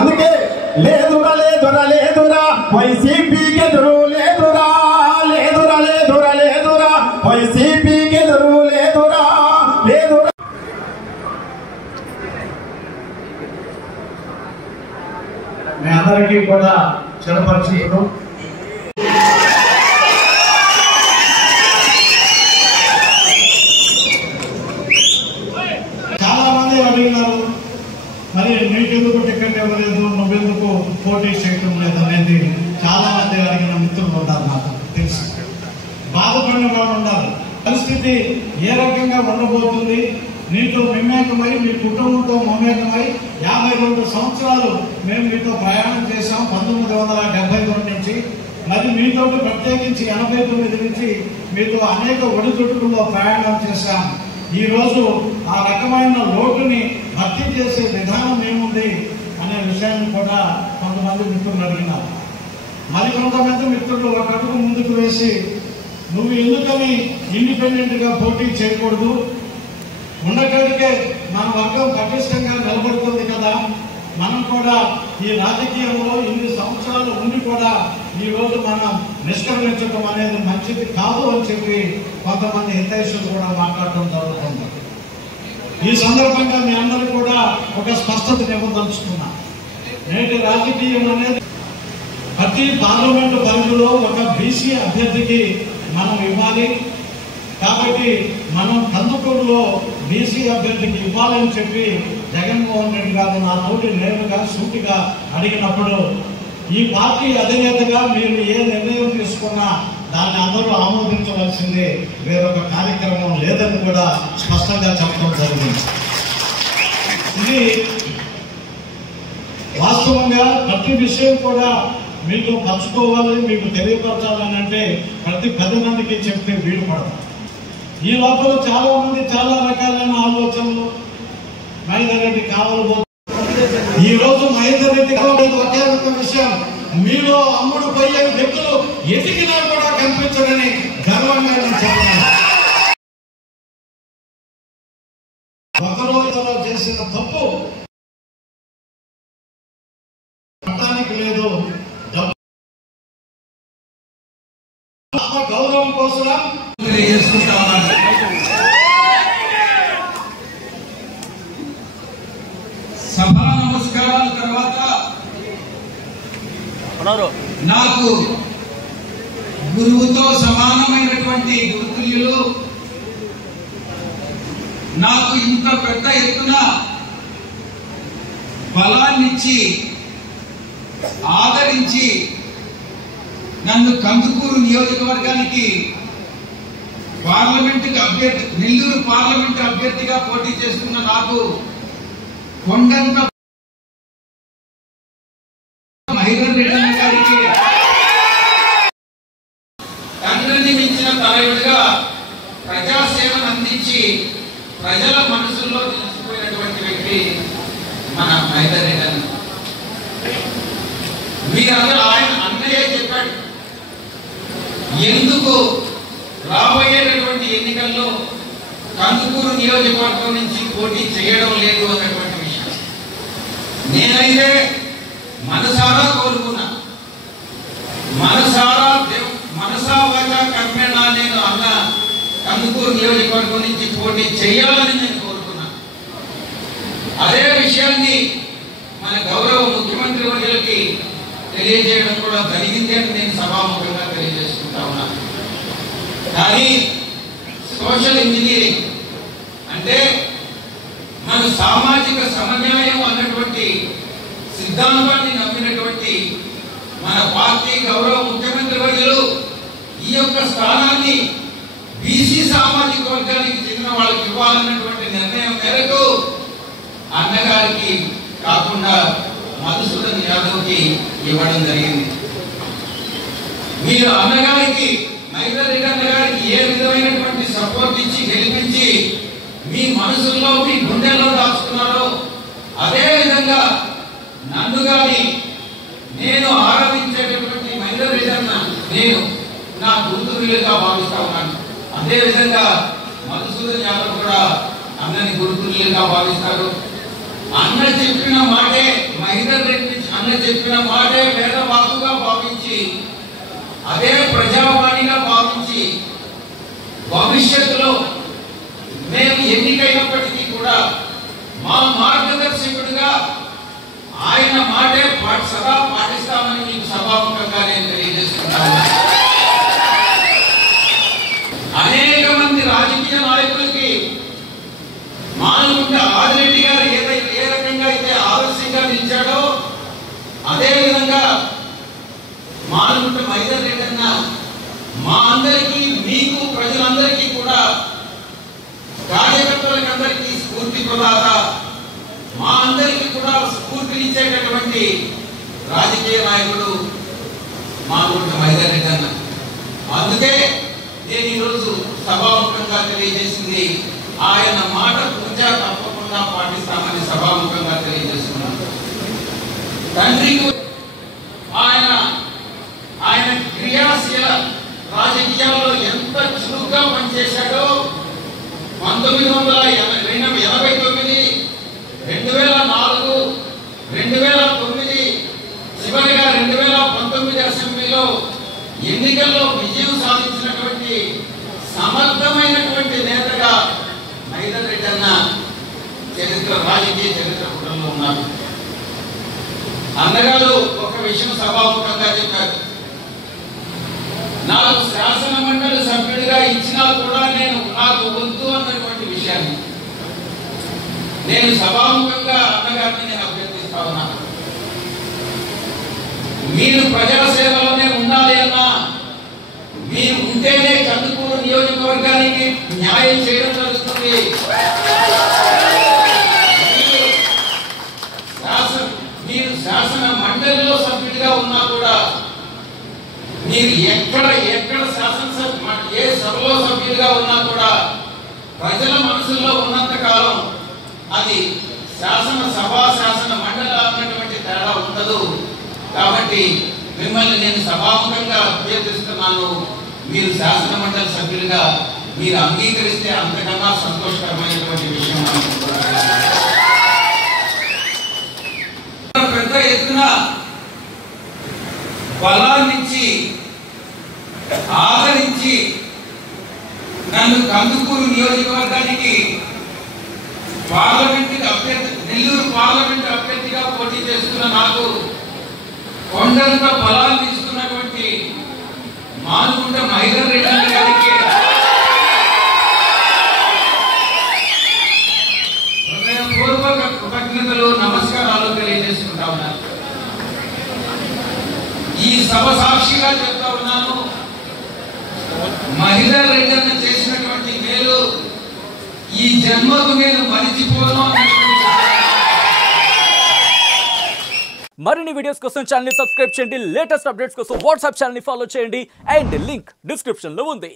అందుకే లేదురా లేదురా లేదురా వైసీపీకి ఎదురు లేదురా, లేదురా లేదురా లేదురా వైసీపీకి ఎదురు లేదురా, లేదురా. మీ అందరికీ కూడా చిరపరిచితులు. చాలా మంది అడిగినారు, మరి నీకెందుకు టికెట్ ఇవ్వలేదు, నువ్వెందుకు పోటీ చేయటం లేదు అనేది చాలా మంది అడిగిన మిత్రులు ఉన్నారు. నాకు తెలుసు, బాధపడిన వాళ్ళు ఉన్నారు. పరిస్థితి ఏ రకంగా ఉండబోతుంది, నీతో మమేకమై మీ కుటుంబంతో మమేకమై 52 సంవత్సరాలు మేము మీతో ప్రయాణం చేశాం 1972 నుంచి. మరి మీతో ప్రత్యేకించి 89 నుంచి మీతో అనేక ఒడిదుడుకుల్లో ప్రయాణం చేశాం. ఈ రోజు ఆ రకమైన లోటుని భర్తీ చేసే విధానం ఏముంది అనే విషయాన్ని కూడా కొంతమంది మిత్రులు అడిగినారు. మరి కొంతమంది మిత్రులు ఒక అడుగు ముందుకు వేసి, నువ్వు ఎందుకని ఇండిపెండెంట్ గా పోటీ చేయకూడదు, ఉండగలిగే మన వర్గం పటిష్టంగా నిలబడుతుంది కదా, మనం కూడా ఈ రాజకీయంలో ఇన్ని సంవత్సరాలు ఉండి కూడా ఈ రోజు మనం నిష్క్రమించడం అనేది మంచిది కాదు అని చెప్పి కొంతమంది హితైషులు కూడా మాట్లాడటం జరుగుతుంది. ఈ సందర్భంగా మీ అందరూ కూడా ఒక స్పష్టత ఇవ్వదలుచుకున్నా. నేటి రాజకీయం అనేది ప్రతి పార్లమెంటు పరిధిలో ఒక బీసీ అభ్యర్థికి మనం ఇవ్వాలి. కాబట్టి మనం కందుకూరులో బీసీ అభ్యర్థికి ఇవ్వాలని చెప్పి జగన్మోహన్ రెడ్డి గారు నాతోటి నేరుగా సూటిగా అడిగినప్పుడు, ఈ పార్టీ అధినేతగా మీరు ఏ నిర్ణయం తీసుకున్నా దాన్ని అందరూ ఆమోదించవలసింది, వేరొక కార్యక్రమం లేదని కూడా స్పష్టంగా చెప్పడం జరిగింది. ఇది వాస్తవంగా ప్రతి విషయం కూడా మీతో పంచుకోవాలి, మీకు తెలియపరచాలని అంటే ప్రతి 10 మందికి చెప్తే వీలు పడదు. ఈ లోపల చాలా మంది చాలా రకాలైన ఆలోచనలు మహేందర్ రెడ్డి కావాలబోతుంది. ఈ రోజు మహేందర్ రెడ్డి కావలేదు ఒకే ఒక విషయం, మీలో అమ్ముడు పోయే వ్యక్తులు ఎదిగినా కూడా కనిపించడని గర్వంగా నేను చెప్పాను. ఒక రోజులో చేసిన తప్పు పట్టానికి లేదు, గౌరవం కోసం తెలియజేసుకుంటా ఉన్నాను. సభా నమస్కారాల తర్వాత నాకు గురువుతో సమానమైనటువంటి గురుతుల్యులు నాకు ఇంత పెద్ద ఎత్తున బలాన్నిచ్చి ఆదరించి నన్ను కందుకూరు నియోజకవర్గానికి నెల్లూరు పార్లమెంటు అభ్యర్థిగా పోటీ చేస్తున్న నాకు కొండంత మహేందర్ రెడ్డి గారికి తండ్రిని మించిన తనయుడిగా ప్రజాసేవను అందించి ప్రజల మనసుల్లో నిలిచిపోయినటువంటి వ్యక్తి మన మహేందర్ రెడ్డి అన్న. మీరందరూ ఆయన అన్నయ్య చెప్పాడు ఎందుకు రాబోయేటటువంటి ఎన్నికల్లో కందుకూరు నియోజకవర్గం నుంచి పోటీ చేయడం లేదు అన్నటువంటి విషయం నేనైతే మనసారా కోరుకున్నా. మనసా వాచ కర్మేణ నేను అన్న కందుకూరు నియోజకవర్గం నుంచి పోటీ చేయాలని నేను కోరుకున్నా. అదే విషయాన్ని మన గౌరవ ముఖ్యమంత్రి వర్యులకి తెలియజేయడం కూడా జరిగింది అని నేను సభాముఖంగా తెలియజేసుకుంటా ఉన్నాను. కానీ సోషల్ ఇంజనీరింగ్ అంటే మన సామాజిక సమన్యాయం అన్నటువంటి సిద్ధాంతాన్ని నమ్మినటువంటి మన పార్టీ గౌరవ ముఖ్యమంత్రి వర్యులు ఈ యొక్క స్థానాన్ని బీసీ సామాజిక వర్గానికి చెందిన వాళ్ళకి ఇవ్వాలన్నటువంటి నిర్ణయం మేరకు అన్నగారికి కాకుండా మధుసూదన్ యాదవ్కి ఇవ్వడం జరిగింది. మీరు అన్నగారికి మహేందర్ రెడ్డి అన్నగారికి ఏ విధమైనటువంటి సపోర్ట్ ఇచ్చి గెలిపించి మీ మనసుల్లో మీ గుండెల్లో దాచుకున్నారో అదే విధంగా నన్ను గాని నేను ఆరాధించేటటువంటి మహేందర్ రెడ్డి అన్న నేను నా గురుతులుగా భావిస్తా ఉన్నాను. అదే విధంగా మధుసూదన్ యాదవ్ కూడా అన్నని గురుతులుగా భావిస్తారు. అన్న చెప్పిన మాటే మహేందర్ రెడ్డి అన్న చెప్పిన మాటే వేదవాక్కుగా భావించి అదే ప్రజావాణిగా భావించి భవిష్యత్తులో మేము ఎన్నికైనప్పటికీ కూడా మా మార్గదర్శకుడిగా ఆయన మాటే సదా పాటిస్తామని మీకు సభాముఖంగా నేను తెలియజేస్తున్నాను. అనేక మంది రాజకీయ నాయకులకి మానుకుంటే ఆదిరెడ్డి గారు ఏ రకంగా అయితే ఆదర్శంగా నిలిచాడో అదే విధంగా మానుకుంటే మహేందర్ రెడ్డి అన్న మా అందరికీ మీకు ప్రజలందరికీ కూడా కార్యకర్తలకందరికీ స్ఫూర్తి ప్రదాత, మా అందరికీ కూడా స్ఫూర్తినిచ్చేటటువంటి రాజకీయ నాయకుడు మానుకుంటే మహేందర్ రెడ్డి అన్న. అందుకే నేను ఈరోజు సభాముఖంగా తెలియజేసింది ఆయన మాట పూజ తప్పకుండా పాటిస్తామని సభాముఖంగా తెలియజేస్తున్నాను. తండ్రికి ఆయన క్రియాశీల రాజకీయాల్లో ఎంత చురుగ్గా పనిచేశాడో 1989, 2004, 2009 చివరిగా 2019 అసెంబ్లీలో ఎన్నికల్లో విజయం సాధించినటువంటి సమర్థమైనటువంటి నేతగా మహేందర్ రెడ్డి అన్న రాజకీయ చరిత్ర పుటంలో ఉన్నారు. అన్నగారు ఒక విషయం సభాముఖంగా చెప్పారు, నాకు శాసన మండలి సభ్యుడిగా ఇచ్చినా కూడా నాకు వద్దు అన్నటువంటి విషయాన్ని నేను సభాముఖంగా అన్నగారిని నేను అభ్యర్థిస్తా ఉన్నాను. మీరు ప్రజాసేవలోనే ఉండాలి అన్నా, మీరు ఉంటేనే కందుకూరు నియోజకవర్గానికి న్యాయం చేయడం జరుగుతుంది. మీరు శాసన మండలిలో సభ్యుడిగా ఉన్నా కూడా, మీరు ఎక్కడ శాసనసభ ఏ సభలో సభ్యుడిగా ఉన్నా కూడా ప్రజల మనసుల్లో ఉన్నంత కాలం అది శాసనసభ శాసన మండలి అన్నటువంటి తేడా ఉండదు. కాబట్టి మిమ్మల్ని నేను సభాముఖంగా అభ్యర్థిస్తున్నాను, మీరు శాసన మండలి సభ్యులుగా మీరు అంగీకరిస్తే అంతకన్నా సంతోషకరమైనటువంటి విషయం. పెద్ద ఎత్తున బలాన్నిచ్చి ఆదరించి నన్ను కందుకూరు నియోజకవర్గానికి నెల్లూరు పార్లమెంట్ అభ్యర్థిగా పోటీ చేస్తున్న నాకు కొండంత బలాన్ని ఇస్తున్నటువంటి మానుకుంటే మహేందర్ రెడ్డి గారికి హృదయపూర్వక కృతజ్ఞతలు, నమస్కారాలు తెలియజేసుకుంటా ఉన్నాను. ఈ సభ సాక్షిగా చెప్తా ఉన్నాను, మహేందర్ రెడ్డి అన్న చేసినటువంటి మేలు ఈ జన్మకు నేను మరిచిపోను. మరిన్ని వీడియోస్ కోసం ఛానల్ ని సబ్స్క్రైబ్ చేయండి. లేటెస్ట్ అప్డేట్స్ కోసం వాట్సాప్ ఛానల్ ని ఫాలో చేయండి. అండ్ లింక్ డిస్క్రిప్షన్ లో ఉంది.